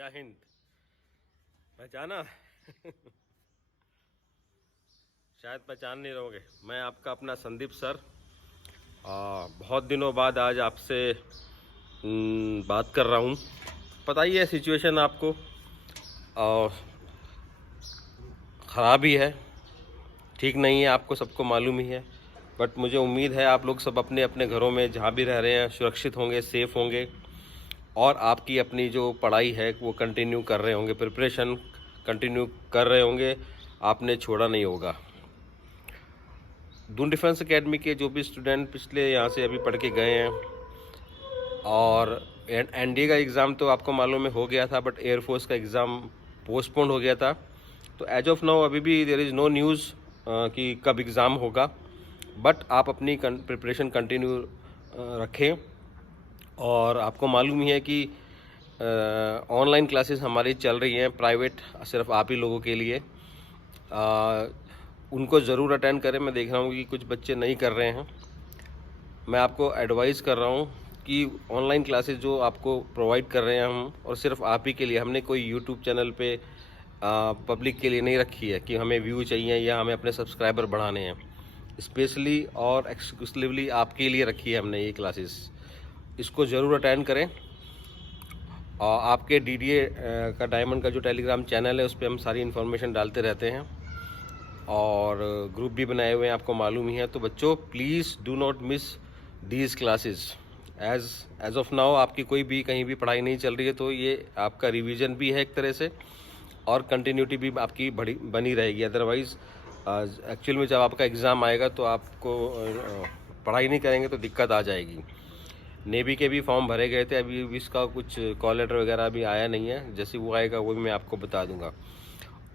जय हिंद। पहचाना? शायद पहचान नहीं रहोगे। मैं आपका अपना संदीप सर। बहुत दिनों बाद आज आपसे बात कर रहा हूँ। पता ही है सिचुएशन आपको, ख़राब ही है, ठीक नहीं है, आपको सबको मालूम ही है। बट मुझे उम्मीद है आप लोग सब अपने अपने घरों में जहाँ भी रह रहे हैं सुरक्षित होंगे, सेफ़ होंगे और आपकी अपनी जो पढ़ाई है वो कंटिन्यू कर रहे होंगे, प्रिपरेशन कंटिन्यू कर रहे होंगे, आपने छोड़ा नहीं होगा। दून डिफेंस एकेडमी के जो भी स्टूडेंट पिछले यहाँ से अभी पढ़ के गए हैं, और एनडीए का एग्ज़ाम तो आपको मालूम है हो गया था, बट एयरफोर्स का एग्ज़ाम पोस्टपोन्ड हो गया था। तो एज ऑफ नाउ अभी भी देयर इज़ नो न्यूज़ कि कब एग्ज़ाम होगा। बट आप अपनी प्रिपरेशन कंटिन्यू रखें। और आपको मालूम ही है कि ऑनलाइन क्लासेस हमारी चल रही हैं प्राइवेट, सिर्फ आप ही लोगों के लिए। उनको ज़रूर अटेंड करें। मैं देख रहा हूँ कि कुछ बच्चे नहीं कर रहे हैं। मैं आपको एडवाइस कर रहा हूँ कि ऑनलाइन क्लासेस जो आपको प्रोवाइड कर रहे हैं हम, और सिर्फ आप ही के लिए, हमने कोई यूट्यूब चैनल पे पब्लिक के लिए नहीं रखी है कि हमें व्यू चाहिए या हमें अपने सब्सक्राइबर बढ़ाने हैं। स्पेशली और एक्सक्लूसिवली आपके लिए रखी है हमने ये क्लासेस। इसको ज़रूर अटेंड करें। और आपके डीडीए का डायमंड का जो टेलीग्राम चैनल है उस पर हम सारी इन्फॉर्मेशन डालते रहते हैं, और ग्रुप भी बनाए हुए हैं, आपको मालूम ही है। तो बच्चों please do not miss these classes. As of now आपकी कोई भी कहीं भी पढ़ाई नहीं चल रही है, तो ये आपका रिवीजन भी है एक तरह से, और कंटिन्यूटी भी आपकी बनी रहेगी। अदरवाइज़ एक्चुअल में जब आपका एग्ज़ाम आएगा तो आपको पढ़ाई नहीं करेंगे तो दिक्कत आ जाएगी। नेवी के भी फॉर्म भरे गए थे, अभी इसका कुछ कॉल लेटर वगैरह अभी आया नहीं है। जैसे वो आएगा वो भी मैं आपको बता दूंगा।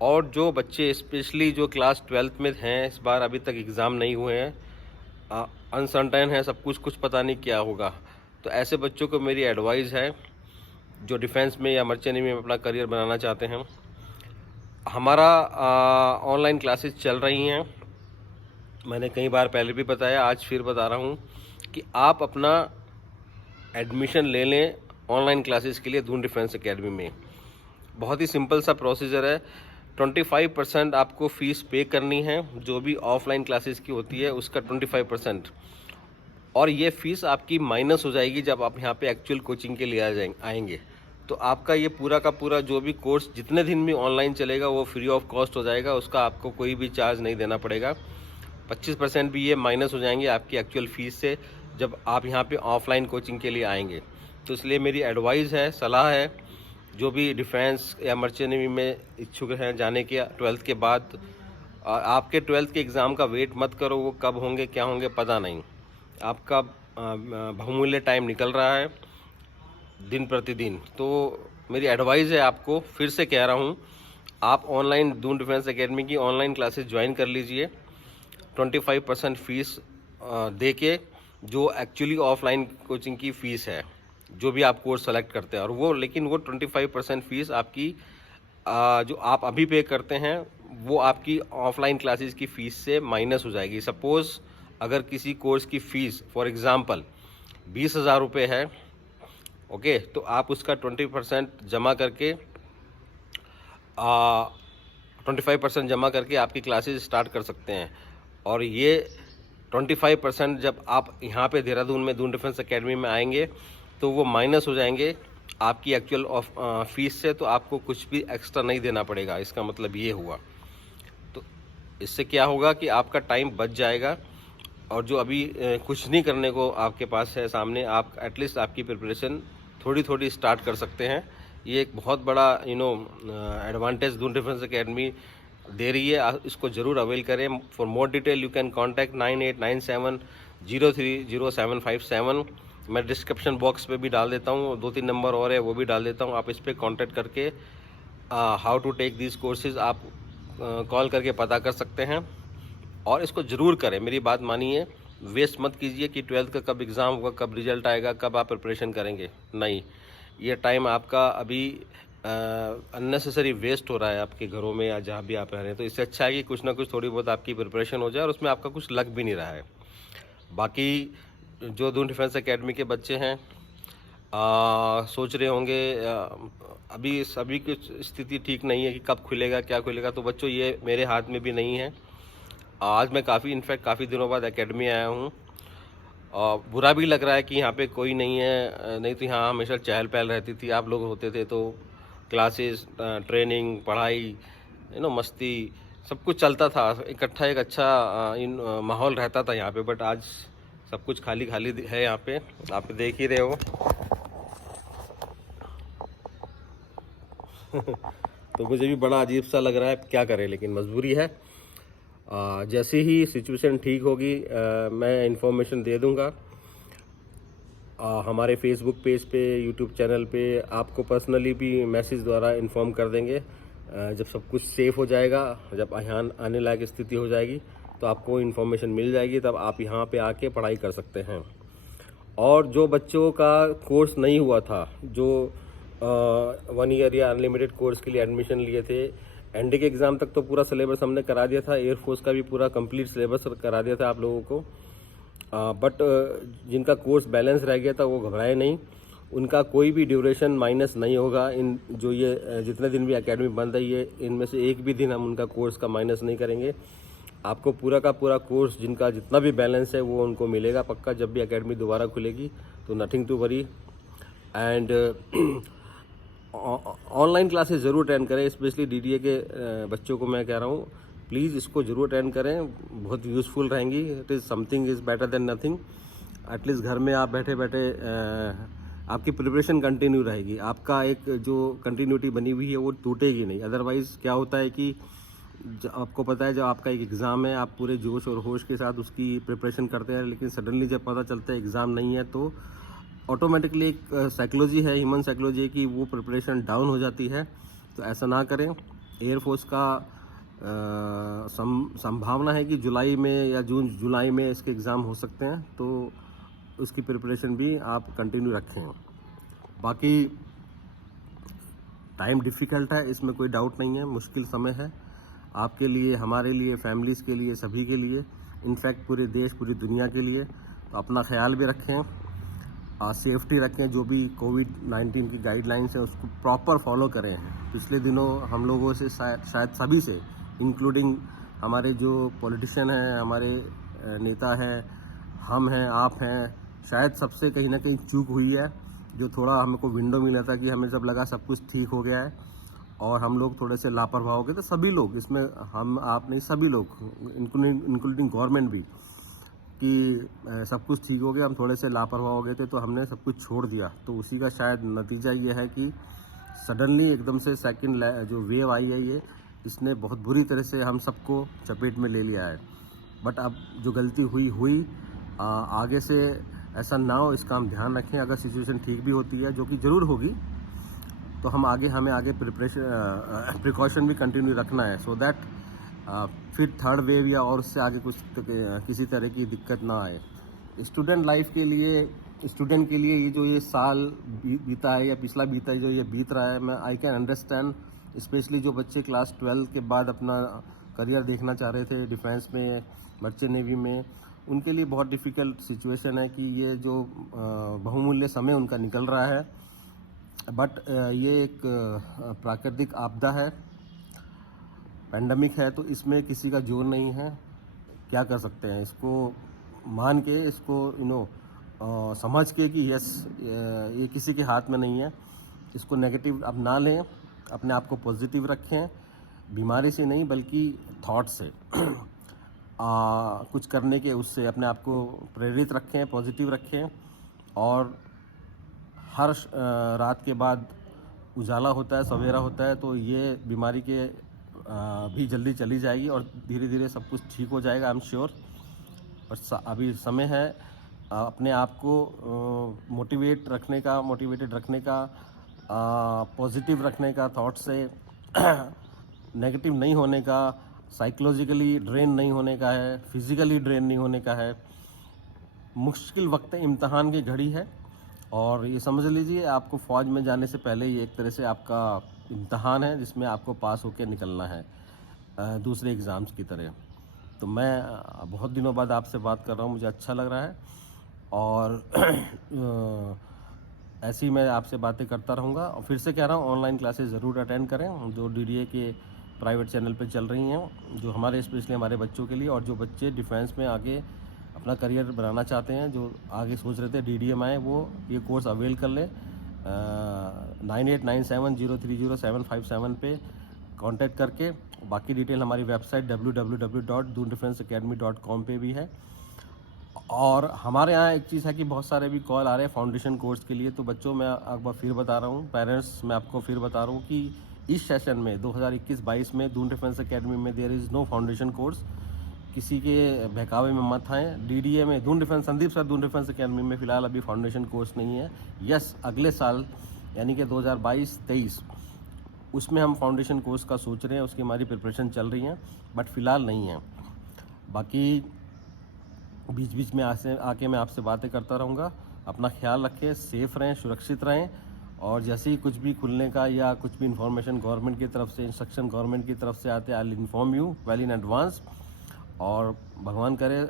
और जो बच्चे स्पेशली जो क्लास 12th में हैं, इस बार अभी तक एग्ज़ाम नहीं हुए हैं, अनसर्टेन है सब कुछ पता नहीं क्या होगा, तो ऐसे बच्चों को मेरी एडवाइस है जो डिफेंस में या मर्चेंट नेवी में अपना करियर बनाना चाहते हैं। हमारा ऑनलाइन क्लासेस चल रही हैं। मैंने कई बार पहले भी बताया, आज फिर बता रहा हूँ कि आप अपना एडमिशन ले लें ऑनलाइन क्लासेस के लिए दून डिफेंस एकेडमी में। बहुत ही सिंपल सा प्रोसीजर है। 25% आपको फ़ीस पे करनी है, जो भी ऑफलाइन क्लासेस की होती है उसका 25%, और ये फ़ीस आपकी माइनस हो जाएगी जब आप यहाँ पे एक्चुअल कोचिंग के लिए आएंगे। तो आपका ये पूरा का पूरा जो भी कोर्स जितने दिन भी ऑनलाइन चलेगा वो फ्री ऑफ कॉस्ट हो जाएगा, उसका आपको कोई भी चार्ज नहीं देना पड़ेगा। 25% भी ये माइनस हो जाएंगे आपकी एक्चुअल फ़ीस से जब आप यहाँ पे ऑफलाइन कोचिंग के लिए आएंगे। तो इसलिए मेरी एडवाइस है, सलाह है, जो भी डिफेंस या मर्चेंट नेवी में इच्छुक हैं जाने के 12th के बाद, आपके 12th के एग्ज़ाम का वेट मत करो, वो कब होंगे क्या होंगे पता नहीं। आपका बहुमूल्य टाइम निकल रहा है दिन प्रतिदिन। तो मेरी एडवाइस है आपको, फिर से कह रहा हूँ, आप ऑनलाइन दून डिफेंस एकेडमी की ऑनलाइन क्लासेस ज्वाइन कर लीजिए 25% फ़ीस दे के, जो एक्चुअली ऑफलाइन कोचिंग की फ़ीस है, जो भी आप कोर्स सेलेक्ट करते हैं। और वो लेकिन वो 25% फ़ीस आपकी जो आप अभी पे करते हैं वो आपकी ऑफलाइन क्लासेस की फ़ीस से माइनस हो जाएगी। सपोज़ अगर किसी कोर्स की फ़ीस फॉर एग्ज़ाम्पल 20,000 रुपये है, ओके, तो आप उसका 20% जमा करके 25% जमा करके आपकी क्लासेस स्टार्ट कर सकते हैं। और ये 25% जब आप यहाँ पे देहरादून में दून डिफेंस एकेडमी में आएंगे तो वो माइनस हो जाएंगे आपकी एक्चुअल फ़ीस से, तो आपको कुछ भी एक्स्ट्रा नहीं देना पड़ेगा। इसका मतलब ये हुआ। तो इससे क्या होगा कि आपका टाइम बच जाएगा, और जो अभी कुछ नहीं करने को आपके पास है सामने, आप एटलीस्ट आपकी प्रिपरेशन थोड़ी थोड़ी स्टार्ट कर सकते हैं। ये एक बहुत बड़ा एडवांटेज दून डिफेंस एकेडमी दे रही है, इसको ज़रूर अवेल करें। For more detail you can contact 9897030757। मैं डिस्क्रिप्शन बॉक्स पे भी डाल देता हूँ, 2-3 नंबर और है वो भी डाल देता हूँ, आप इस पर कॉन्टैक्ट करके how to take this courses आप कॉल करके पता कर सकते हैं। और इसको ज़रूर करें, मेरी बात मानिए, वेस्ट मत कीजिए कि 12th का कब एग्ज़ाम होगा, कब रिजल्ट आएगा, कब आप प्रिपरेशन करेंगे। नहीं, ये टाइम आपका अभी अननेसेसरी वेस्ट हो रहा है आपके घरों में या जहाँ भी आप रह रहे हैं। तो इससे अच्छा है कि कुछ ना कुछ थोड़ी बहुत आपकी प्रिपरेशन हो जाए, और उसमें आपका कुछ लग भी नहीं रहा है। बाकी जो दून डिफेंस एकेडमी के बच्चे हैं, सोच रहे होंगे अभी सभी की स्थिति ठीक नहीं है कि कब खुलेगा क्या खुलेगा। तो बच्चों ये मेरे हाथ में भी नहीं है। आज मैं काफ़ी दिनों बाद एकेडमी आया हूँ और बुरा भी लग रहा है कि यहाँ पे कोई नहीं है। नहीं तो यहाँ हमेशा चहल पहल रहती थी, आप लोग होते थे तो क्लासेस, ट्रेनिंग, पढ़ाई, मस्ती, सब कुछ चलता था इकट्ठा। एक अच्छा माहौल रहता था यहाँ पे। बट आज सब कुछ खाली खाली है यहाँ पे, आप देख ही रहे हो। तो मुझे भी बड़ा अजीब सा लग रहा है, क्या करें, लेकिन मजबूरी है। जैसे ही सिचुएशन ठीक होगी मैं इन्फॉर्मेशन दे दूंगा। हमारे फेसबुक पेज पे, यूट्यूब चैनल पे आपको पर्सनली भी मैसेज द्वारा इन्फॉर्म कर देंगे। जब सब कुछ सेफ़ हो जाएगा, जब यहाँ आने लायक स्थिति हो जाएगी तो आपको इन्फॉर्मेशन मिल जाएगी, तब आप यहाँ पे आके पढ़ाई कर सकते हैं। और जो बच्चों का कोर्स नहीं हुआ था, जो 1 ईयर या अनलिमिटेड कोर्स के लिए एडमिशन लिए थे, एनडी के एग्ज़ाम तक तो पूरा सिलेबस हमने करा दिया था, एयरफोर्स का भी पूरा कंप्लीट सिलेबस करा दिया था आप लोगों को। बट जिनका कोर्स बैलेंस रह गया था वो घबराए नहीं, उनका कोई भी ड्यूरेशन माइनस नहीं होगा। इन जो ये जितने दिन भी एकेडमी बंद है, ये इनमें से एक भी दिन हम उनका कोर्स का माइनस नहीं करेंगे। आपको पूरा का पूरा कोर्स जिनका जितना भी बैलेंस है वो उनको मिलेगा पक्का, जब भी एकेडमी दोबारा खुलेगी। तो nothing to worry. And online classes ज़रूर अटेंड करें, स्पेशली डीडीए के बच्चों को मैं कह रहा हूँ, प्लीज़ इसको ज़रूर अटेंड करें, बहुत यूज़फुल रहेंगी। It is something is better than nothing. At least घर में आप बैठे बैठे आपकी प्रिपरेशन कंटिन्यू रहेगी, आपका एक जो कंटिन्यूटी बनी हुई है वो टूटेगी नहीं। अदरवाइज़ क्या होता है कि आपको पता है, जब आपका एक एग्ज़ाम है, आप पूरे जोश और होश के साथ उसकी प्रिपरेशन करते हैं, लेकिन सडनली जब पता चलता है एग्ज़ाम नहीं है तो ऑटोमेटिकली एक साइकोलॉजी है, ह्यूमन साइकोलॉजी है कि वो प्रिपरेशन डाउन हो जाती है। तो ऐसा ना करें। एयरफोर्स का संभावना है कि जुलाई में या जून जुलाई में इसके एग्ज़ाम हो सकते हैं, तो उसकी प्रिपरेशन भी आप कंटिन्यू रखें। बाकी टाइम डिफ़िकल्ट है, इसमें कोई डाउट नहीं है, मुश्किल समय है आपके लिए, हमारे लिए, फैमिलीज़ के लिए, सभी के लिए, इनफैक्ट पूरे देश, पूरी दुनिया के लिए। तो अपना ख्याल भी रखें, सेफ्टी रखें, जो भी कोविड-19 की गाइडलाइंस है उसको प्रॉपर फॉलो करें। पिछले दिनों हम लोगों से शायद सभी से, इंक्लूडिंग हमारे जो पॉलिटिशियन हैं, हमारे नेता हैं, हम हैं, आप हैं, शायद सबसे कहीं ना कहीं चूक हुई है। जो थोड़ा हमको विंडो मिला था कि हमें जब लगा सब कुछ ठीक हो गया है और हम लोग थोड़े से लापरवाह हो गए, तो सभी लोग, इसमें हम आप नहीं, सभी लोग इंक्लूडिंग गवर्नमेंट भी, कि सब कुछ ठीक हो गया, हम थोड़े से लापरवाह हो गए थे तो हमने सब कुछ छोड़ दिया। तो उसी का शायद नतीजा ये है कि सडनली एकदम से सेकंड जो वेव आई है, ये इसने बहुत बुरी तरह से हम सबको चपेट में ले लिया है। बट अब जो गलती हुई आगे से ऐसा ना हो, इसका हम ध्यान रखें। अगर सिचुएशन ठीक भी होती है, जो कि ज़रूर होगी, तो हमें आगे प्रिकॉशन भी कंटिन्यू रखना है, सो दैट फिर थर्ड वेव या और उससे आगे कुछ किसी तरह की दिक्कत ना आए। स्टूडेंट लाइफ के लिए, स्टूडेंट के लिए ये साल बीता है या पिछला बीता है, जो ये बीत रहा है, मैं आई कैन अंडरस्टैंड। स्पेशली जो बच्चे क्लास 12 के बाद अपना करियर देखना चाह रहे थे, डिफेंस में, बच्चे नेवी में, उनके लिए बहुत डिफ़िकल्ट सिचुएशन है कि ये जो बहुमूल्य समय उनका निकल रहा है। बट ये एक प्राकृतिक आपदा है, पैंडमिक है, तो इसमें किसी का जोर नहीं है। क्या कर सकते हैं, इसको मान के, इसको समझ के कि यस, ये किसी के हाथ में नहीं है। इसको नेगेटिव अब ना लें, अपने आप को पॉजिटिव रखें, बीमारी से नहीं बल्कि थॉट से कुछ करने के, उससे अपने आप को प्रेरित रखें, पॉजिटिव रखें। और हर रात के बाद उजाला होता है, सवेरा होता है, तो ये बीमारी के भी जल्दी चली जाएगी और धीरे धीरे सब कुछ ठीक हो जाएगा, आई एम श्योर। बस अभी समय है अपने आप को मोटिवेटेड रखने का, पॉजिटिव रखने का, थॉट से नेगेटिव नहीं होने का, साइकोलॉजिकली ड्रेन नहीं होने का है, फिज़िकली ड्रेन नहीं होने का है। मुश्किल वक्त इम्तहान की घड़ी है, और ये समझ लीजिए आपको फ़ौज में जाने से पहले ये एक तरह से आपका इम्तहान है, जिसमें आपको पास होकर निकलना है दूसरे एग्ज़ाम्स की तरह। तो मैं बहुत दिनों बाद आपसे बात कर रहा हूँ, मुझे अच्छा लग रहा है। और ऐसी मैं आपसे बातें करता रहूँगा। और फिर से कह रहा हूँ, ऑनलाइन क्लासेस ज़रूर अटेंड करें जो DDA के प्राइवेट चैनल पे चल रही हैं, जो हमारे स्पेशली हमारे बच्चों के लिए, और जो बच्चे डिफेंस में आगे अपना करियर बनाना चाहते हैं, जो आगे सोच रहे थे DDA में आए, वो ये कोर्स अवेल कर लें। 9897030757 पे कांटेक्ट करके। बाकी डिटेल हमारी वेबसाइट www.doondefenseacademy.com पे भी है। और हमारे यहाँ एक चीज़ है कि बहुत सारे भी कॉल आ रहे हैं फाउंडेशन कोर्स के लिए। तो बच्चों, मैं एक बार फिर बता रहा हूँ, पेरेंट्स, मैं आपको फिर बता रहा हूँ कि इस सेशन में 2021-22 में दून डिफेंस एकेडमी में there is no foundation course. किसी के बहकावे में मत आएँ। DDA में Doon defence, Sandeep sir Doon defence academy में फ़िलहाल अभी फाउंडेशन कोर्स नहीं है। यस, अगले साल यानी कि 2022-23 उसमें हम फाउंडेशन कोर्स का सोच रहे हैं, उसकी हमारी प्रिपरेशन चल रही है, बट फ़िलहाल नहीं है। बाकी बीच बीच में आके मैं आपसे बातें करता रहूँगा। अपना ख्याल रखें, सेफ़ रहें, सुरक्षित रहें। और जैसे ही कुछ भी खुलने का या कुछ भी इन्फॉर्मेशन गवर्नमेंट की तरफ से, इंस्ट्रक्शन गवर्नमेंट की तरफ से आते हैं, I will inform you well in advance. और भगवान करे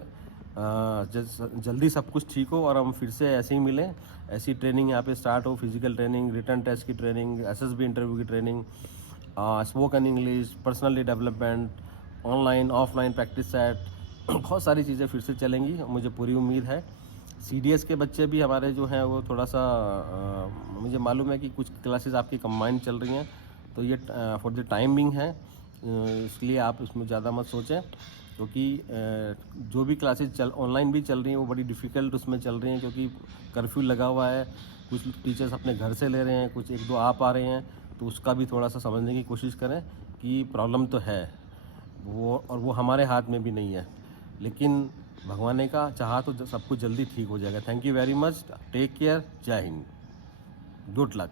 जल्दी सब कुछ ठीक हो और हम फिर से ऐसे ही मिलें। ऐसी ट्रेनिंग यहाँ पे स्टार्ट हो, फिजिकल ट्रेनिंग, रिटन टेस्ट की ट्रेनिंग, SSB इंटरव्यू की training, spoken English, personally development, online offline practice set, बहुत सारी चीज़ें फिर से चलेंगी, मुझे पूरी उम्मीद है। CDS के बच्चे भी हमारे जो हैं वो थोड़ा सा मुझे मालूम है कि कुछ क्लासेस आपकी कंबाइंड चल रही हैं, तो ये फॉर द टाइम बिंग है, इसलिए आप इसमें ज़्यादा मत सोचें। क्योंकि जो भी क्लासेस ऑनलाइन भी चल रही हैं वो बड़ी डिफ़िकल्ट उसमें चल रही हैं, क्योंकि कर्फ्यू लगा हुआ है। कुछ टीचर्स अपने घर से ले रहे हैं, कुछ 1-2 आ पा रहे हैं, तो उसका भी थोड़ा सा समझने की कोशिश करें कि प्रॉब्लम तो है वो, और वो हमारे हाथ में भी नहीं है। लेकिन भगवान ने कहा चाहा तो सब कुछ जल्दी ठीक हो जाएगा। Thank you very much, take care, Jai Hind, good luck.